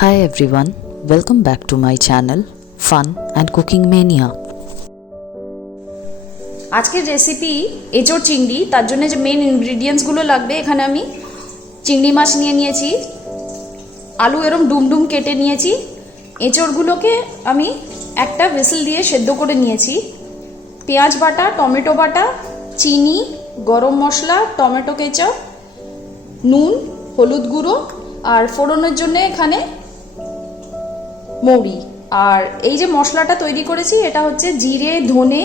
Hi everyone, welcome back to my channel Fun and Cooking Mania. আজকের recipe এঁচোড় চিংড়ি। তার জন্য যে মেন ইনগ্রেডিয়েন্টসগুলো লাগবে, এখানে আমি চিংড়ি মাছ নিয়ে নিয়েছি, আলু এরম ডুমডুম কেটে নিয়েছি, এঁচোড়গুলোকে আমি একটা হুইসেল দিয়ে সেদ্ধ করে নিয়েছি, পেঁয়াজ বাটা, টমেটো বাটা, চিনি, গরম মশলা, টমেটো কেচাপ, নুন, হলুদ গুঁড়ো আর ফোড়নের জন্য এখানে মৌরি। আর এই যে মশলাটা তৈরি করেছি এটা হচ্ছে জিরে, ধনে,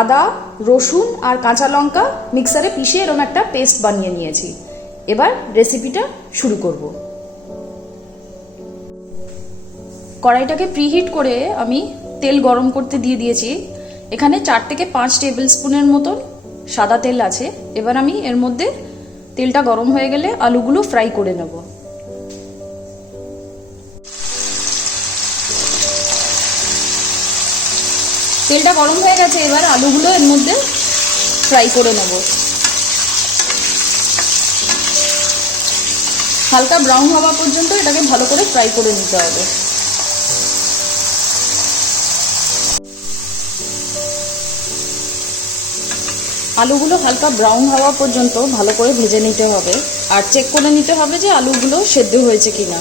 আদা, রসুন আর কাঁচা লঙ্কা মিক্সারে পিষে এরকম একটা পেস্ট বানিয়ে নিয়েছি। এবার রেসিপিটা শুরু করব। কড়াইটাকে প্রিহিট করে আমি তেল গরম করতে দিয়ে দিয়েছি। এখানে 4 থেকে 5 টেবিল স্পুনের মতন সাদা তেল আছে। এবার আমি এর মধ্যে তেলটা গরম হয়ে গেলে আলুগুলো ফ্রাই করে নেব। তেলটা গরম হয়ে গেছে, এবার আলুগুলো এর মধ্যে ফ্রাই করে নেব। হালকা ব্রাউন হওয়া পর্যন্ত এটাকে ভালো করে ফ্রাই করে নিতে হবে। আলুগুলো হালকা ব্রাউন হওয়া পর্যন্ত ভালো করে ভেজে নিতে হবে, আর চেক করে নিতে হবে যে আলুগুলো সেদ্ধ হয়েছে কিনা।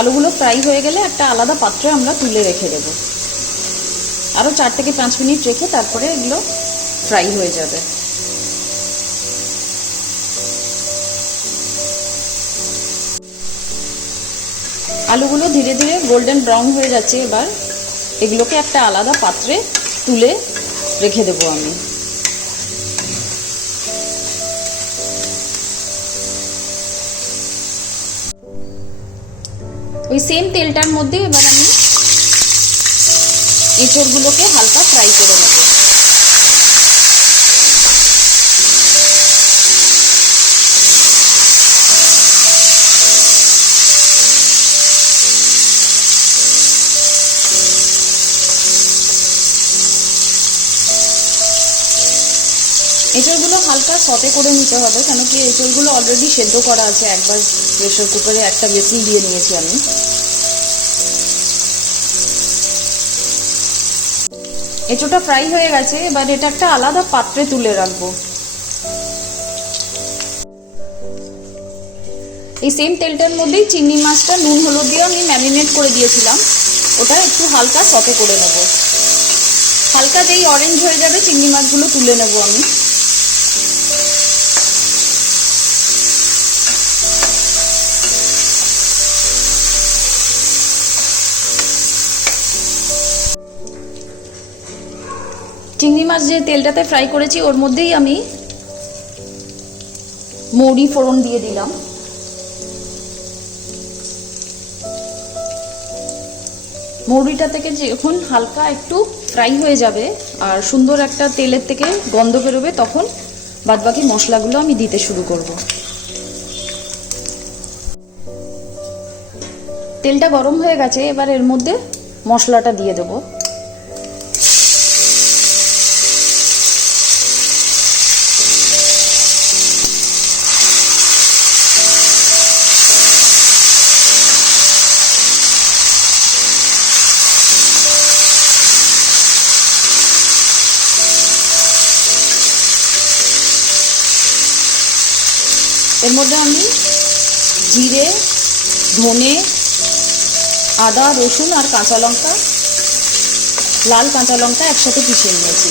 আলুগুলো ফ্রাই হয়ে গেলে একটা আলাদা পাত্রে আমরা তুলে রেখে দেব। আরও 4 থেকে 5 মিনিট রেখে তারপরে এগুলো ফ্রাই হয়ে যাবে। আলুগুলো ধীরে ধীরে গোল্ডেন ব্রাউন হয়ে যাচ্ছে। এবার এগুলোকে একটা আলাদা পাত্রে তুলে রেখে দেব আমি। ওই সেম তেলটার মধ্যে এবার আমি এঁচোড়গুলোকে হালকা ফ্রাই করে নেব। এঁচোড়গুলো হালকা সতে করে নিতে হবে, কেন কি এঁচোড়গুলো অলরেডি সেদ্ধ করা আছে। একবার প্রেসার কুকারে একটা হুইসেল দিয়ে নিয়েছি আমি। এঁচোড়টা ফ্রাই হয়ে গেছে, এবার এটা একটা আলাদা পাত্রে তুলে রাখবো। এই সেম তেলটার মধ্যেই চিংড়ি মাছটা নুন হলুদ দিয়ে আমি ম্যারিনেট করে দিয়েছিলাম, ওটা একটু হালকা সতে করে নেব। হালকা যেই অরেঞ্জ হয়ে যাবে চিংড়ি মাছগুলো তুলে নেব আমি। চিংড়ি মাছ যে তেলটাতে ফ্রাই করেছি ওর মধ্যেই আমি মৌরি ফোড়ন দিয়ে দিলাম। মৌরিটা থেকে যখন হালকা একটু ফ্রাই হয়ে যাবে আর সুন্দর একটা তেলের থেকে গন্ধ বেরোবে, তখন বাদবাকি মশলাগুলো আমি দিতে শুরু করব। তেলটা গরম হয়ে গেছে, এবার এর মধ্যে মশলাটা দিয়ে দেবো। এর মধ্যে আমি জিরে, ধনে, আদা, রসুন আর কাঁচা লঙ্কা, লাল কাঁচা লঙ্কা একসাথে পিষে নিয়েছি।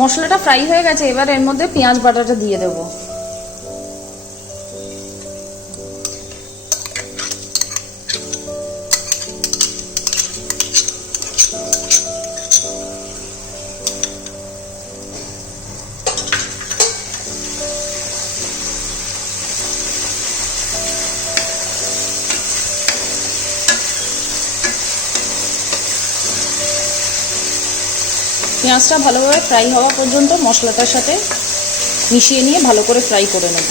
মশলাটা ফ্রাই হয়ে গেছে, এবার এর মধ্যে পেঁয়াজ বাটাটা দিয়ে দেব। পেঁয়াজটা ভালোভাবে ফ্রাই হওয়া পর্যন্ত মশলাটার সাথে মিশিয়ে নিয়ে ভালো করে ফ্রাই করে নেব।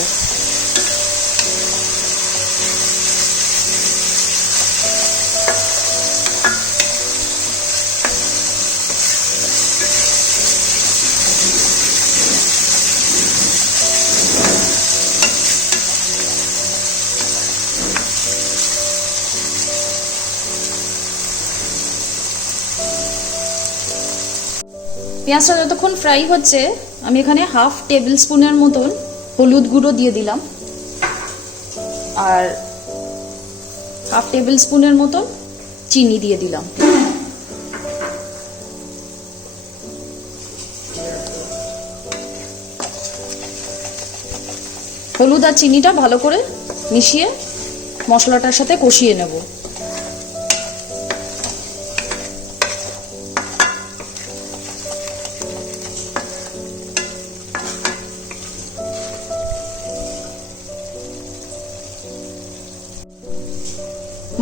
পেঁয়াজটা যতক্ষণ ফ্রাই হচ্ছে আমি এখানে হাফ টেবিল স্পুনের মতন হলুদ গুঁড়ো দিয়ে দিলাম আর হাফ টেবিল স্পুনের মতন চিনি দিয়ে দিলাম। হলুদ আর চিনিটা ভালো করে মিশিয়ে মশলাটার সাথে কষিয়ে নেব।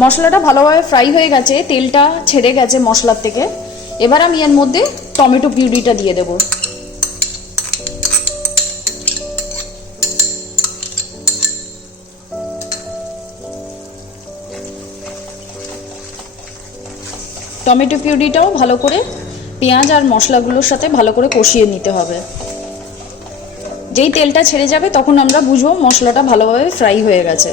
মশলাটা ভালোভাবে ফ্রাই হয়ে গেছে, তেলটা ছেড়ে গেছে মশলার থেকে। এবার আমি এর মধ্যে টমেটো পিউরিটা দিয়ে দেব। টমেটো পিউরিটাও ভালো করে পেঁয়াজ আর মশলাগুলোর সাথে ভালো করে কষিয়ে নিতে হবে। যেই তেলটা ছেড়ে যাবে তখন আমরা বুঝবো মশলাটা ভালোভাবে ফ্রাই হয়ে গেছে।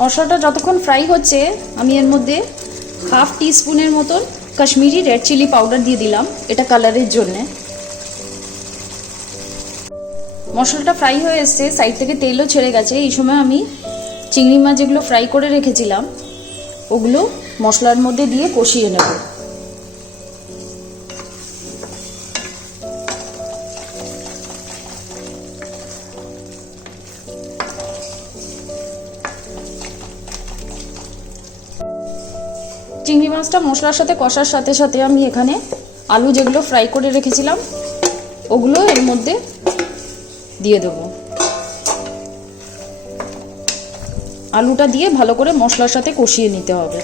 মশলাটা যতক্ষণ ফ্রাই হচ্ছে আমি এর মধ্যে হাফ টিস্পুনের মতন কাশ্মীরি রেড চিলি পাউডার দিয়ে দিলাম, এটা কালারের জন্যে। মশলাটা ফ্রাই হয়ে এসছে, সাইড থেকে তেলও ছেড়ে গেছে। এই সময় আমি চিংড়ি মাছ যেগুলো ফ্রাই করে রেখেছিলাম ওগুলো মশলার মধ্যে দিয়ে কষিয়ে নেব। চিংড়ি মাছটা মশলার সাথে কষার সাথে সাথে আমি এখানে আলু যেগুলো ফ্রাই করে রেখেছিলাম ওগুলো এর মধ্যে দিয়ে দেব। আলুটা দিয়ে ভালো করে মশলার সাথে কষিয়ে নিতে হবে।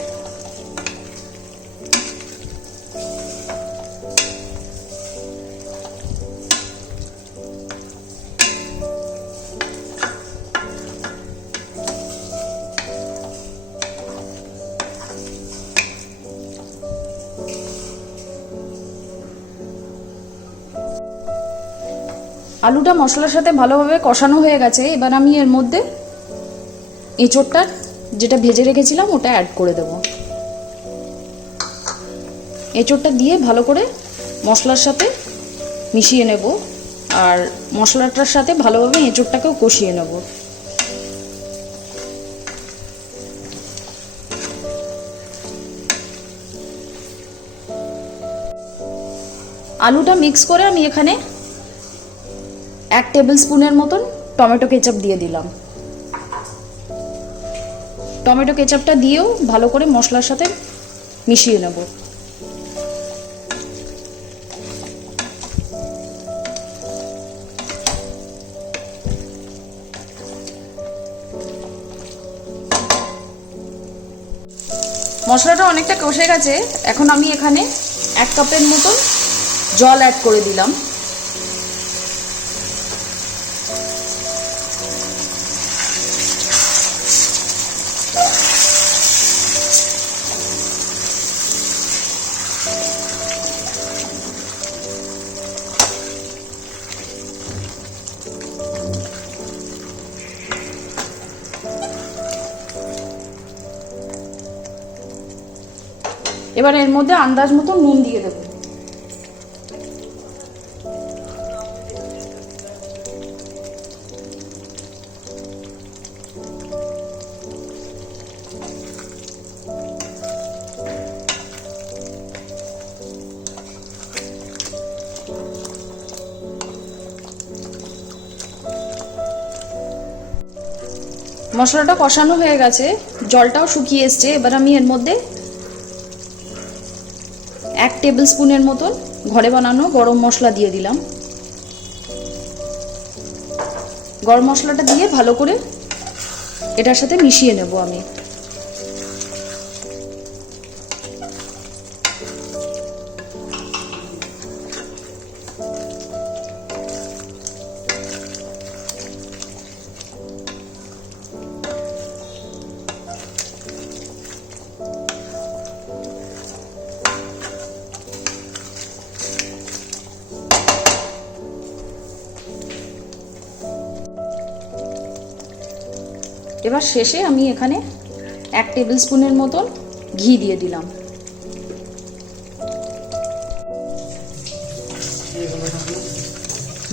আলুটা মশলার সাথে ভালোভাবে কষানো হয়ে গেছে। এবার আমি এর মধ্যে এঁচোড়টা যেটা ভেজে রেখেছিলাম ওটা অ্যাড করে দেব। এঁচোড়টা দিয়ে ভালো করে মশলার সাথে মিশিয়ে নেব আর মশলাটার সাথে ভালোভাবে এঁচোড়টাকেও কষিয়ে নেব। আলুটা মিক্স করে আমি এখানে 1 টেবিল স্পুনের মতন টমেটো কেচাপ দিয়ে দিলাম। টমেটো কেচাপটা দিয়েও ভালো করে মশলার সাথে মিশিয়ে নেব। মশলাটা অনেকটা কষে গেছে, এখন আমি এখানে 1 কাপের মতন জল অ্যাড করে দিলাম। এবার এর মধ্যে আন্দাজ মতো নুন দিয়ে দেব। মশলাটা কষানো হয়ে গেছে, জলটাও শুকিয়ে এসছে। এবার আমি এর মধ্যে 1 টেবিল স্পুনের মতন ঘরে বানানো গরম মশলা দিয়ে দিলাম। গরম মশলাটা দিয়ে ভালো করে এটার সাথে মিশিয়ে নেব আমি। এবার শেষে আমি এখানে 1 টেবিল স্পুনের মতন ঘি দিয়ে দিলাম।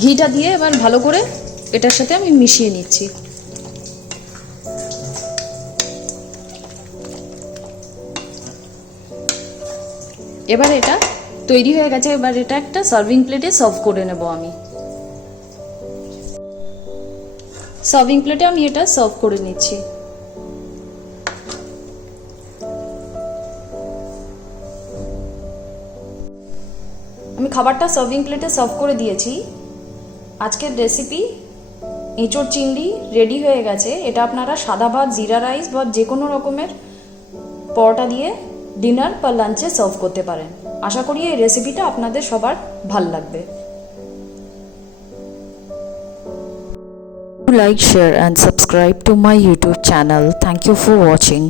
ঘিটা দিয়ে এবার ভালো করে এটার সাথে আমি মিশিয়ে নিচ্ছি। এবার এটা তৈরি হয়ে গেছে। এবার এটা একটা সার্ভিং প্লেটে সার্ভ করে নেব আমি। সার্ভিং প্লেটে আমি এটা সার্ভ করে নিচ্ছি। আমি খাবারটা সার্ভিং প্লেটে সার্ভ করে দিয়েছি। আজকের রেসিপি এঁচোড় চিংড়ি রেডি হয়ে গেছে। এটা আপনারা সাদা ভাত, জিরা রাইস বা যে কোনো রকমের পরোটা দিয়ে ডিনার বা লাঞ্চে সার্ভ করতে পারেন। আশা করি এই রেসিপিটা আপনাদের সবার ভাল লাগবে। Like, share and subscribe to my YouTube channel. Thank you for watching.